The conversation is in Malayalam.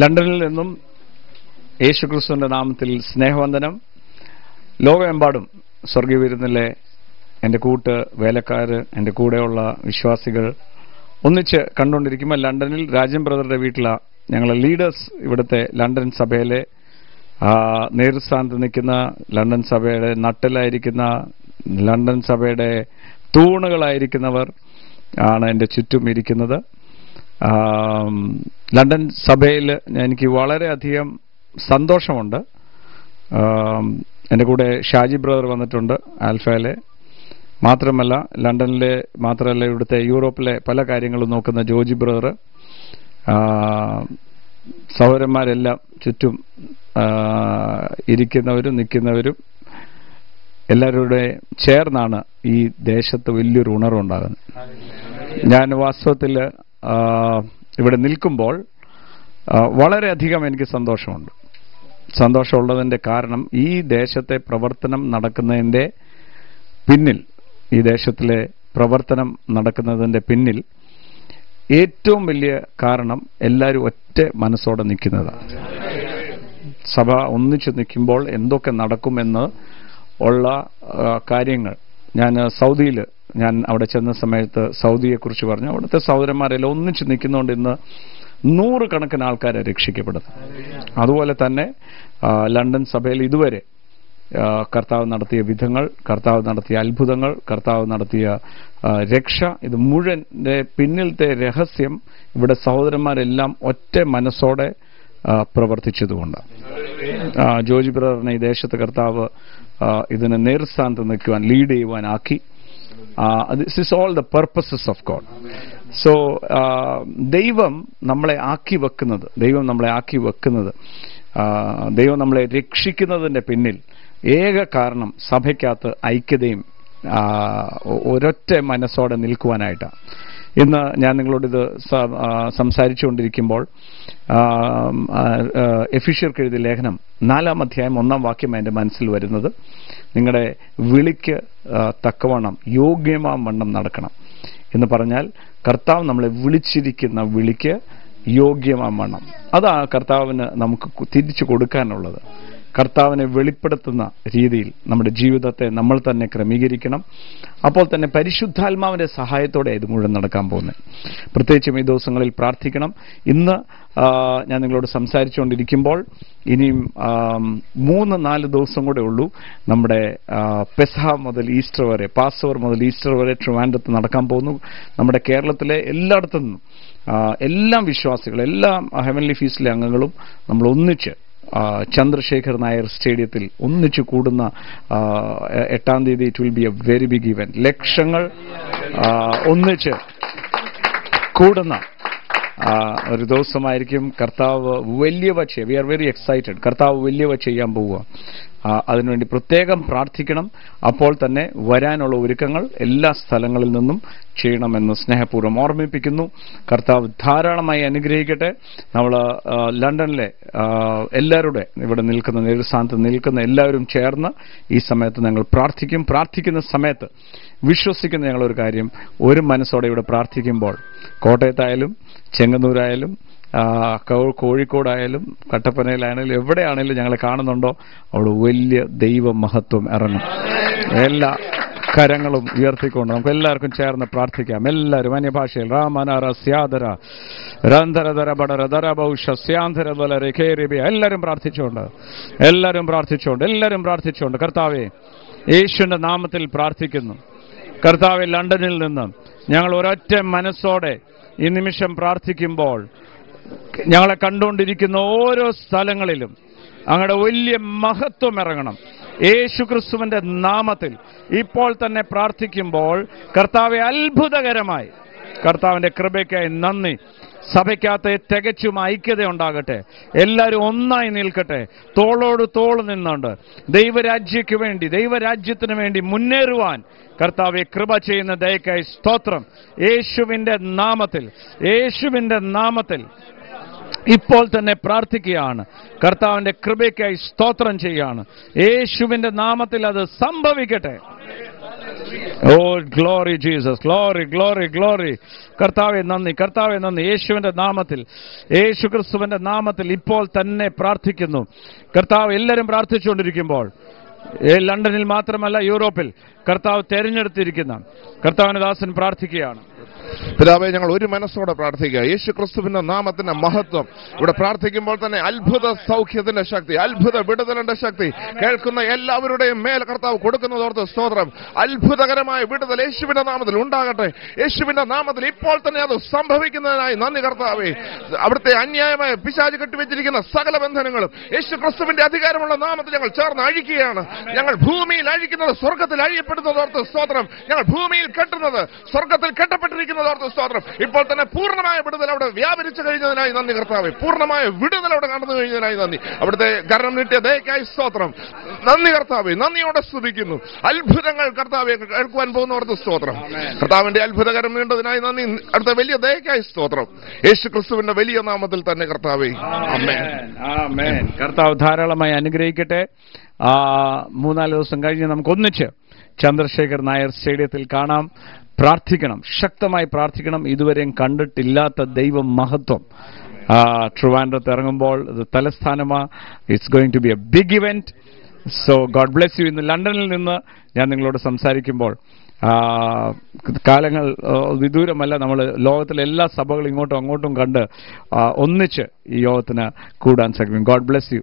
ലണ്ടനിൽ നിന്നും യേശുക്രിസ്തുവിന്റെ നാമത്തിൽ സ്നേഹവന്ദനം. ലോകമെമ്പാടും സ്വർഗീയ വിരുന്നിലെ എൻ്റെ കൂട്ട് വേലക്കാർ, എൻ്റെ കൂടെയുള്ള വിശ്വാസികൾ ഒന്നിച്ച് കണ്ടുകൊണ്ടിരിക്കുമ്പോൾ ലണ്ടനിൽ രാജൻ ബ്രദറുടെ വീട്ടിലാണ് ഞങ്ങളെ ലീഡേഴ്സ്. ഇവിടുത്തെ ലണ്ടൻ സഭയിലെ നേതൃസ്ഥാനത്ത് നിൽക്കുന്ന, ലണ്ടൻ സഭയുടെ നട്ടലായിരിക്കുന്ന, ലണ്ടൻ സഭയുടെ തൂണുകളായിരിക്കുന്നവർ ആണ് എൻ്റെ ചുറ്റും ഇരിക്കുന്നത്. ലണ്ടൻ സഭയിൽ എനിക്ക് വളരെയധികം സന്തോഷമുണ്ട്. എൻ്റെ കൂടെ ഷാജി ബ്രദർ വന്നിട്ടുണ്ട് ആൽഫയിലെ. മാത്രമല്ല ലണ്ടനിലെ മാത്രമല്ല ഇവിടുത്തെ യൂറോപ്പിലെ പല കാര്യങ്ങളും നോക്കുന്ന ജോജി ബ്രദർ, സഹോദരന്മാരെല്ലാം ചുറ്റും ഇരിക്കുന്നവരും നിൽക്കുന്നവരും എല്ലാവരുടെ ചേർന്നാണ് ഈ ദേശത്ത് വലിയൊരു ഉണർവുണ്ടാകുന്നത്. ഞാൻ വാസ്തവത്തിൽ ഇവിടെ നിൽക്കുമ്പോൾ വളരെയധികം എനിക്ക് സന്തോഷമുണ്ട്. സന്തോഷമുള്ളതിൻ്റെ കാരണം ഈ ദേശത്തെ പ്രവർത്തനം നടക്കുന്നതിൻ്റെ പിന്നിൽ, ഈ ദേശത്തിലെ പ്രവർത്തനം നടക്കുന്നതിൻ്റെ പിന്നിൽ ഏറ്റവും വലിയ കാരണം എല്ലാവരും ഒറ്റ മനസ്സോടെ നിൽക്കുന്നതാണ്. സഭ ഒന്നിച്ചു നിൽക്കുമ്പോൾ എന്തൊക്കെ നടക്കുമെന്ന് ഉള്ള കാര്യങ്ങൾ ഞാൻ അവിടെ ചെന്ന സമയത്ത് സൗദിയെക്കുറിച്ച് പറഞ്ഞു. അവിടുത്തെ സഹോദരന്മാരെല്ലാം ഒന്നിച്ചു നിൽക്കുന്നതുകൊണ്ട് ഇന്ന് 100 കണക്കിന് ആൾക്കാരെ രക്ഷിക്കപ്പെടുന്നു. അതുപോലെ തന്നെ ലണ്ടൻ സഭയിൽ ഇതുവരെ കർത്താവ് നടത്തിയ വിധങ്ങൾ, കർത്താവ് നടത്തിയ അത്ഭുതങ്ങൾ, കർത്താവ് നടത്തിയ രക്ഷ, ഇത് മുഴുവൻ്റെ പിന്നിലത്തെ രഹസ്യം ഇവിടെ സഹോദരന്മാരെല്ലാം ഒറ്റ മനസ്സോടെ പ്രവർത്തിച്ചതുകൊണ്ട്. ജോജി ബ്രദറിനെ ഈ ദേശത്ത് കർത്താവ് ഇതിന് നേതൃസ്ഥാനത്ത് നിൽക്കുവാൻ, ലീഡ് ചെയ്യുവാൻ ആക്കി. This is all the purposes of God. So ദൈവം നമ്മളെ ആക്കി വെക്കുന്നത്, ദൈവം നമ്മളെ രക്ഷിക്കുന്നതിൻ്റെ പിന്നിൽ ഏക കാരണം സഭയ്ക്കകത്ത് ഐക്യതയും ഒരൊറ്റ മനസ്സോടെ നിൽക്കുവാനായിട്ടാണ്. ഇന്ന് ഞാൻ നിങ്ങളോടിത് സംസാരിച്ചുകൊണ്ടിരിക്കുമ്പോൾ എഫീഷ്യർക്ക് എഴുതിയ ലേഖനം 4-ാം അധ്യായം 1-ാം വാക്യം എൻ്റെ മനസ്സിൽ വരുന്നത്, നിങ്ങളുടെ വിളിക്ക് തക്കവണ്ണം യോഗ്യമാം വണ്ണം നടക്കണം എന്ന് പറഞ്ഞാൽ, കർത്താവ് നമ്മളെ വിളിച്ചിരിക്കുന്ന വിളിക്ക് യോഗ്യമാം വണ്ണം. അതാ കർത്താവിന് നമുക്ക് തിരിച്ചു കൊടുക്കാനുള്ളത്. കർത്താവിനെ വെളിപ്പെടുത്തുന്ന രീതിയിൽ നമ്മുടെ ജീവിതത്തെ നമ്മൾ തന്നെ ക്രമീകരിക്കണം. അപ്പോൾ തന്നെ പരിശുദ്ധാത്മാവിൻ്റെ സഹായത്തോടെ ഇത് മുഴുവൻ നടക്കാൻ പോകുന്നത്. പ്രത്യേകിച്ചും ഈ ദിവസങ്ങളിൽ പ്രാർത്ഥിക്കണം. ഇന്ന് ഞാൻ നിങ്ങളോട് സംസാരിച്ചുകൊണ്ടിരിക്കുമ്പോൾ ഇനിയും 3-4 ദിവസം കൂടെ ഉള്ളൂ നമ്മുടെ പെസഹ മുതൽ ഈസ്റ്റർ വരെ, പാസ്ഓവർ മുതൽ ഈസ്റ്റർ വരെ ട്രിവാൻഡ്രത്ത് നടക്കാൻ പോകുന്നു. നമ്മുടെ കേരളത്തിലെ എല്ലായിടത്തു നിന്നും എല്ലാ വിശ്വാസികളും, എല്ലാ ഹെവൻലി ഫീസിലെ അംഗങ്ങളും നമ്മൾ ഒന്നിച്ച് ചന്ദ്രശേഖർ നായർ സ്റ്റേഡിയത്തിൽ ഒന്നിച്ചു കൂടുന്ന 8-ാം തീയതി it will be a very big event. ലക്ഷങ്ങൾ ഒന്നിച്ച് കൂടുന്ന ഒരു ദിവസമായിരിക്കും. കർത്താവ് വലിയവ ചെയ്യുക. We are very excited. കർത്താവ് വലിയവ ചെയ്യാൻ പോവുക. അതിനുവേണ്ടി പ്രത്യേകം പ്രാർത്ഥിക്കണം. അപ്പോൾ തന്നെ വരാനുള്ള ഒരുക്കങ്ങൾ എല്ലാ സ്ഥലങ്ങളിൽ നിന്നും ചെയ്യണമെന്ന് സ്നേഹപൂർവ്വം ഓർമ്മിപ്പിക്കുന്നു. കർത്താവ് ധാരാളമായി അനുഗ്രഹിക്കട്ടെ. നമ്മൾ ലണ്ടനിലെ എല്ലാവരുടെ ഇവിടെ നിൽക്കുന്ന, നേതൃസ്ഥാനത്ത് നിൽക്കുന്ന എല്ലാവരും ചേർന്ന് ഈ സമയത്ത് ഞങ്ങൾ പ്രാർത്ഥിക്കും. പ്രാർത്ഥിക്കുന്ന സമയത്ത് വിശ്വസിക്കുന്ന ഞങ്ങളൊരു കാര്യം, ഒരു മനസ്സോടെ ഇവിടെ പ്രാർത്ഥിക്കുമ്പോൾ കോട്ടയത്തായാലും ചെങ്ങന്നൂരായാലും കോഴിക്കോടായാലും കട്ടപ്പനയിലായാലും എവിടെയാണെങ്കിലും ഞങ്ങളെ കാണുന്നുണ്ടോ അവിടെ വലിയ ദൈവ മഹത്വം ഇറങ്ങും. എല്ലാ കരങ്ങളും ഉയർത്തിക്കൊണ്ട് നമുക്ക് എല്ലാവർക്കും ചേർന്ന് പ്രാർത്ഥിക്കാം. എല്ലാവരും അന്യഭാഷയിൽ രാമനര സ്യാദര രന്ധരധര ബടര ധരഭൗഷ സ്യാന്ധരധല രേഖേരിബി എല്ലാവരും പ്രാർത്ഥിച്ചുകൊണ്ട് കർത്താവേ, യേശുവിന്റെ നാമത്തിൽ പ്രാർത്ഥിക്കുന്നു. കർത്താവെ, ലണ്ടനിൽ നിന്ന് ഞങ്ങൾ ഒരൊറ്റ മനസ്സോടെ ഈ നിമിഷം പ്രാർത്ഥിക്കുമ്പോൾ ഞങ്ങളെ കണ്ടുകൊണ്ടിരിക്കുന്ന ഓരോ സ്ഥലങ്ങളിലും അങ്ങയുടെ വലിയ മഹത്വം ഇറങ്ങണം. യേശുക്രിസ്തുവിന്റെ നാമത്തിൽ ഇപ്പോൾ തന്നെ പ്രാർത്ഥിക്കുമ്പോൾ കർത്താവെ, അത്ഭുതകരമായി കർത്താവിന്റെ കൃപയ്ക്കായി നന്ദി. സഭയ്ക്കകത്ത് തികച്ചും ഐക്യത ഉണ്ടാകട്ടെ. എല്ലാവരും ഒന്നായി നിൽക്കട്ടെ. തോളോട് തോൾ നിന്നുകൊണ്ട് ദൈവരാജ്യത്തിന് വേണ്ടി മുന്നേറുവാൻ കർത്താവെ കൃപ ചെയ്യുന്ന ദയക്കായി സ്തോത്രം. യേശുവിന്റെ നാമത്തിൽ ഇപ്പോൾ തന്നെ പ്രാർത്ഥിക്കുകയാണ്. കർത്താവിന്റെ കൃപയ്ക്കായി സ്തോത്രം ചെയ്യുകയാണ്. യേശുവിന്റെ നാമത്തിൽ അത് സംഭവിക്കട്ടെ. Oh glory Jesus, glory glory glory. കർത്താവെ നന്ദി, കർത്താവെ നന്ദി. യേശുവിന്റെ നാമത്തിൽ, യേശു ക്രിസ്തുവിന്റെ നാമത്തിൽ ഇപ്പോൾ തന്നെ പ്രാർത്ഥിക്കുന്നു. കർത്താവ് എല്ലാവരും പ്രാർത്ഥിച്ചുകൊണ്ടിരിക്കുമ്പോൾ, ലണ്ടനിൽ മാത്രമല്ല യൂറോപ്പിൽ കർത്താവ് തെരഞ്ഞെടുത്തിരിക്കുന്ന കർത്താവിന്റെ ദാസൻ പ്രാർത്ഥിക്കുകയാണ്. പിതാവേ, ഞങ്ങൾ ഒരു മനസ്സോടെ പ്രാർത്ഥിക്കുക. യേശു ക്രിസ്തുവിന്റെ നാമത്തിന്റെ മഹത്വം ഇവിടെ പ്രാർത്ഥിക്കുമ്പോൾ തന്നെ അത്ഭുത സൗഖ്യത്തിന്റെ ശക്തി, അത്ഭുത വിടുതലിന്റെ ശക്തി കേൾക്കുന്ന എല്ലാവരുടെയും മേൽ കർത്താവ് കൊടുക്കുന്നതോർത്ത് സ്തോത്രം. അത്ഭുതകരമായ വിടുതൽ യേശുവിന്റെ നാമത്തിൽ ഉണ്ടാകട്ടെ. യേശുവിന്റെ നാമത്തിൽ ഇപ്പോൾ തന്നെ അത് സംഭവിക്കുന്നതിനായി നന്ദി കർത്താവേ. അവിടുത്തെ അന്യായമായ പിശാച് കെട്ടിവെച്ചിരിക്കുന്ന സകല ബന്ധനങ്ങളും യേശു ക്രിസ്തുവിന്റെ അധികാരമുള്ള നാമത്തിൽ ഞങ്ങൾ ചേർന്ന് അഴിക്കുകയാണ്. ഞങ്ങൾ ഭൂമിയിൽ അഴിക്കുന്നത് സ്വർഗത്തിൽ അഴിയപ്പെടുന്നതോർത്ത് സ്തോത്രം. ഞങ്ങൾ ഭൂമിയിൽ കെട്ടുന്നത് സ്വർഗത്തിൽ കെട്ടപ്പെട്ടിരിക്കുന്നതോർത്ത് സ്തോത്രം. ഇപ്പോൾ തന്നെ പൂർണ്ണമായ വിടുതൽ അവിടെ വ്യാപരിച്ചു കഴിഞ്ഞതിനായി നന്ദി കർത്താവേ. പൂർണ്ണമായ വിടുതൽ അവിടെ കടന്നു കഴിഞ്ഞതിനായി നന്ദി. അവിടുത്തെ കരം നീട്ടിയ ദയക്കായി സ്തോത്രം. നന്ദി കർത്താവേ, നന്ദിയോടെ സ്തുതിക്കുന്നു. അത്ഭുതങ്ങൾ കർത്താവെ കേൾക്കുവാൻ പോകുന്നവർക്ക് സ്തോത്രം. കർത്താവിന്റെ അത്ഭുതകരം നീണ്ടതിനായി നന്ദി. അടുത്ത വലിയ ദയക്കായി സ്തോത്രം. യേശു ക്രിസ്തുവിന്റെ വലിയ നാമത്തിൽ തന്നെ കർത്താവേ, ആമേൻ. ആമേൻ. കർത്താവ് ധാരാളമായി അനുഗ്രഹിക്കട്ടെ. 3-4 ദിവസം കഴിഞ്ഞ് നമുക്ക് ഒന്നിച്ച് ചന്ദ്രശേഖർ നായർ സ്റ്റേഡിയത്തിൽ കാണാം. പ്രാർത്ഥിക്കണം, ശക്തമായി പ്രാർത്ഥിക്കണം. ഇതുവരെയും കണ്ടിട്ടില്ലാത്ത ദൈവ മഹത്വം ട്രിവാൻഡ്രത്ത് ഇറങ്ങുമ്പോൾ തലസ്ഥാനമാ. It's going to be a big event. So God bless you. ഇന്ന് ലണ്ടനിൽ നിന്ന് ഞാൻ നിങ്ങളോട് സംസാരിക്കുമ്പോൾ കാലങ്ങൾ വിദൂരമല്ല. നമ്മൾ ലോകത്തിലെ എല്ലാ സഭകളും ഇങ്ങോട്ടും അങ്ങോട്ടും കണ്ട് ഒന്നിച്ച് ഈ യോഗത്തിന് കൂടാൻ സാധിക്കും. God bless U.